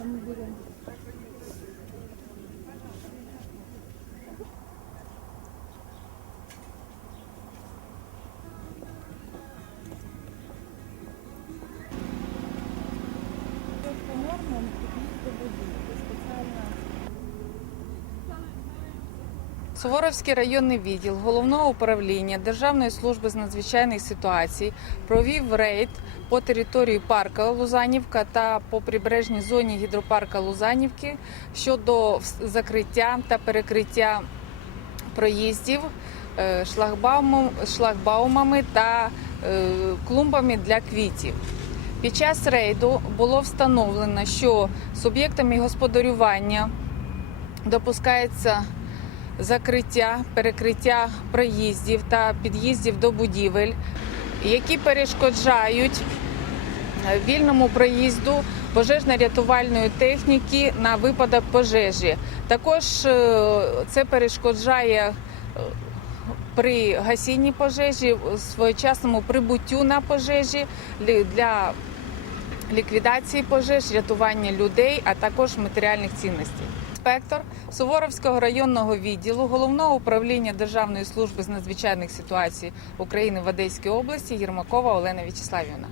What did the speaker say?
там берем. По нормам Суворовський районний відділ головного управління Державної служби з надзвичайних ситуацій провів рейд по території парка Лузанівка та по прибережній зоні гідропарка Лузанівки щодо закриття та перекриття проїздів е, шлагбаумами та е, клумбами для квітів. Під час рейду було встановлено, що суб'єктами господарювання допускається закриття, перекриття проїздів та під'їздів до будівель, які перешкоджають вільному проїзду пожежно-рятувальної техніки на випадок пожежі. Також е, це перешкоджає е, при гасінні пожежі, своєчасному прибуттю на пожежі для ліквідації пожеж, рятування людей, а також матеріальних цінностей. Інспектор Суворовського районного відділу головного управління Державної служби з надзвичайних ситуацій України в Одеській області Єрмакова Олена Вячеславівна.